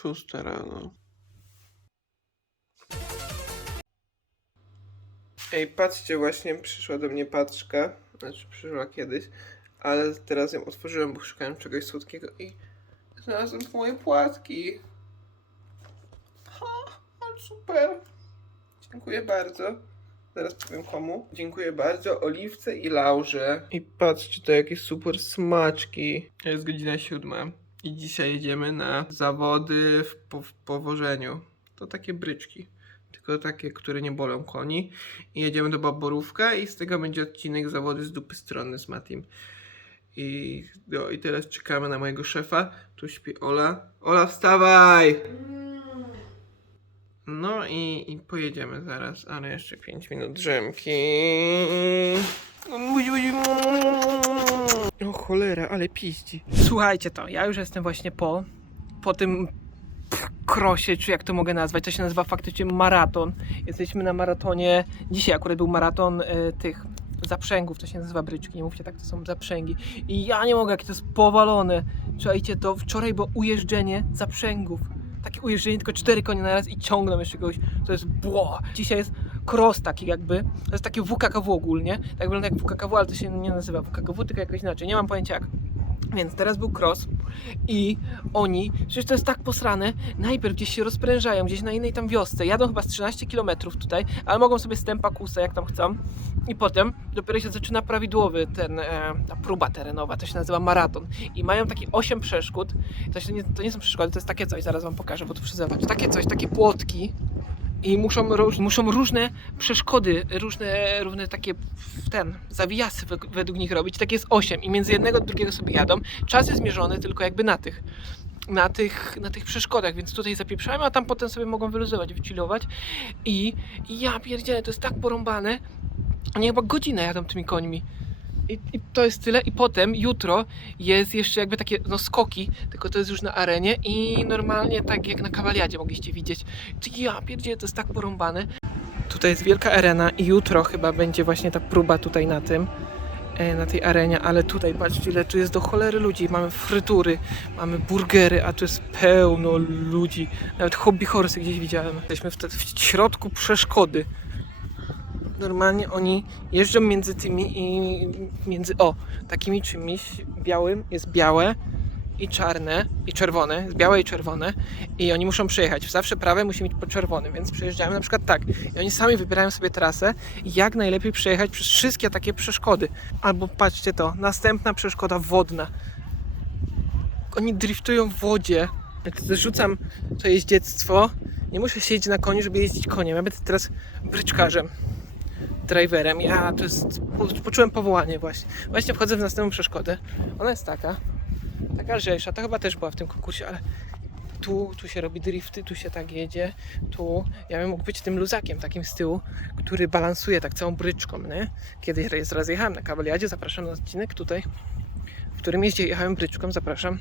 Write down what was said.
Szósta rano. Ej, patrzcie, właśnie przyszła do mnie paczka. Znaczy, przyszła kiedyś, ale teraz ją otworzyłem, bo szukałem czegoś słodkiego i znalazłem moje płatki. Ha, super. Dziękuję bardzo. Zaraz powiem komu. Dziękuję bardzo Oliwce i Laurze. I patrzcie, to jakie super smaczki. Jest godzina siódma. I dzisiaj jedziemy na zawody w, po, w powożeniu. To takie bryczki. Tylko takie, które nie bolą koni. I jedziemy do Baborówka i z tego będzie odcinek zawody z dupy strony z Matim. I, no, I teraz czekamy na mojego szefa. Tu śpi Ola. Ola, wstawaj! No i, i pojedziemy zaraz, ale jeszcze 5 minut drzemki. O cholera, ale piści. Słuchajcie to, ja już jestem właśnie po, po tym krosie, czy jak to mogę nazwać, to się nazywa faktycznie maraton. Jesteśmy na maratonie, dzisiaj akurat był maraton e, tych zaprzęgów, to się nazywa bryczki, nie mówcie tak, to są zaprzęgi. I ja nie mogę, jakie to jest powalone. Słuchajcie, to wczoraj było ujeżdżenie zaprzęgów. Takie ujeżdżenie, tylko cztery konie na raz i ciągną jeszcze kogoś. To jest bło. Dzisiaj jest cross taki jakby. To jest takie WKKW ogólnie. Tak wygląda jak WKKW, ale to się nie nazywa WKKW, tylko jakoś inaczej. Nie mam pojęcia jak. Więc teraz był cross i oni, przecież to jest tak posrane, najpierw gdzieś się rozprężają, gdzieś na innej tam wiosce, jadą chyba z 13 km tutaj, ale mogą sobie stępa kusa jak tam chcą i potem dopiero się zaczyna prawidłowy ten, e, ta próba terenowa, to się nazywa maraton i mają takie 8 przeszkód, to, się nie, to nie są przeszkody, to jest takie coś, zaraz wam pokażę, bo tu zobaczyć, takie coś, takie płotki i muszą, muszą różne przeszkody, różne, różne takie ten, zawijasy we- według nich robić. Tak jest 8 i między jednego do drugiego sobie jadą. Czas jest mierzony tylko jakby na tych, na tych, na tych przeszkodach, więc tutaj zapieprzają, a tam potem sobie mogą wyluzować, wychillować. I, I ja pierdzielę, to jest tak porąbane. Oni chyba godzinę jadą tymi końmi. I, I to jest tyle. I potem jutro jest jeszcze jakby takie no, skoki, tylko to jest już na arenie i normalnie tak jak na kawaliadzie mogliście widzieć. Ja pierdzielę, to jest tak porąbane. Tutaj jest wielka arena i jutro chyba będzie właśnie ta próba tutaj na tym, e, na tej arenie, ale tutaj patrzcie ile tu jest do cholery ludzi. Mamy frytury, mamy burgery, a tu jest pełno ludzi. Nawet hobby horsey gdzieś widziałem. Jesteśmy w, w środku przeszkody. Normalnie oni jeżdżą między tymi i między, o, takimi czymś białym, jest białe i czarne i czerwone, jest białe i czerwone i oni muszą przejechać. Zawsze prawe musi mieć po czerwonym, więc przejeżdżają na przykład tak. I oni sami wybierają sobie trasę, jak najlepiej przejechać przez wszystkie takie przeszkody. Albo patrzcie to, następna przeszkoda wodna. Oni driftują w wodzie. Jak zarzucam to jeździectwo, nie muszę siedzieć na koniu, żeby jeździć koniem. Ja będę teraz bryczkarzem driverem. Ja to jest. po- Poczułem powołanie właśnie. Właśnie wchodzę w następną przeszkodę. Ona jest taka. Taka lżejsza. To chyba też była w tym konkursie, ale tu, tu się robi drifty, tu się tak jedzie, tu. Ja bym mógł być tym luzakiem takim z tyłu, który balansuje tak całą bryczką, nie? Kiedyś raz jechałem na kawaliadzie, zapraszam na odcinek tutaj, w którym jeździ, jechałem bryczką, zapraszam.